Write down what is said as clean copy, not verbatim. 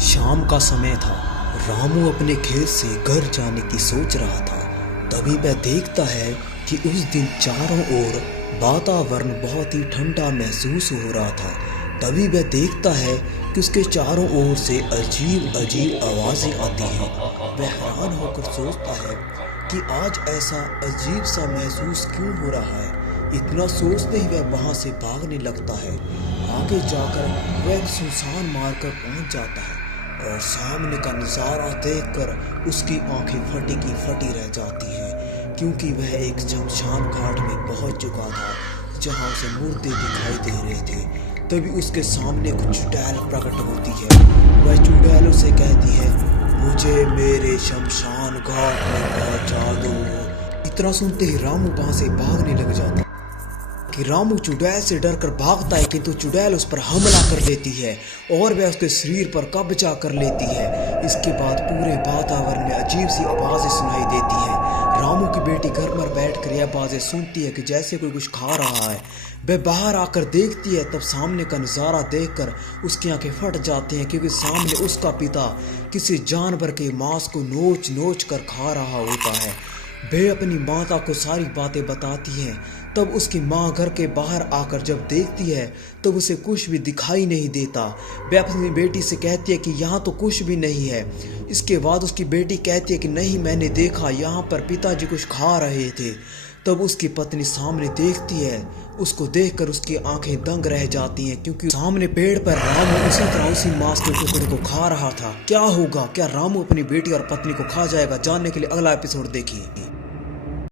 शाम का समय था। रामू अपने खेत से घर जाने की सोच रहा था। तभी वह देखता है कि उस दिन चारों ओर वातावरण बहुत ही ठंडा महसूस हो रहा था। तभी वह देखता है कि उसके चारों ओर से अजीब अजीब आवाज़ें आती हैं। वह हैरान होकर सोचता है कि आज ऐसा अजीब सा महसूस क्यों हो रहा है। इतना सोचते ही वह वहाँ से भागने लगता है। आगे जाकर वह एक सुनसान मार्ग पर पहुँच जाता है और सामने का नज़ारा देखकर उसकी आंखें फटी की फटी रह जाती हैं, क्योंकि वह एक शमशान घाट में पहुंच चुका था जहां उसे मुर्दे दिखाई दे रहे थे। तभी उसके सामने कुछ चुड़ैल प्रकट होती है। वह चुड़ैलों से कहती है, मुझे मेरे शमशान घाट में पहुंचा दो। इतना सुनते ही रामू वहां से भागने लग जाता है। कि रामू चुड़ैल से डरकर भागता है, किंतु चुड़ैल उस पर हमला कर देती है और वह उसके शरीर पर कब्जा कर लेती है। इसके बाद पूरे वातावरण में अजीब सी आवाज़ें सुनाई देती हैं। रामू की बेटी घर पर बैठकर यह आवाज़ें सुनती है कि जैसे कोई कुछ खा रहा है। वह बाहर आकर देखती है, तब सामने का नज़ारा देखकर उसकी आंखें फट जाती हैं, क्योंकि सामने उसका पिता किसी जानवर के मांस को नोच नोच कर खा रहा होता है। वह अपनी माता को सारी बातें बताती हैं। तब उसकी माँ घर के बाहर आकर जब देखती है तब उसे कुछ भी दिखाई नहीं देता। वह अपनी बेटी से कहती है कि यहाँ तो कुछ भी नहीं है। इसके बाद उसकी बेटी कहती है कि नहीं, मैंने देखा, यहाँ पर पिताजी कुछ खा रहे थे। तब उसकी पत्नी सामने देखती है। उसको देखकर उसकी आंखें दंग रह जाती हैं, क्योंकि सामने पेड़ पर रामू उसी तरह उसी मांस के टुकड़े को खा रहा था। क्या होगा? क्या रामू अपनी बेटी और पत्नी को खा जाएगा? जानने के लिए अगला एपिसोड देखिए।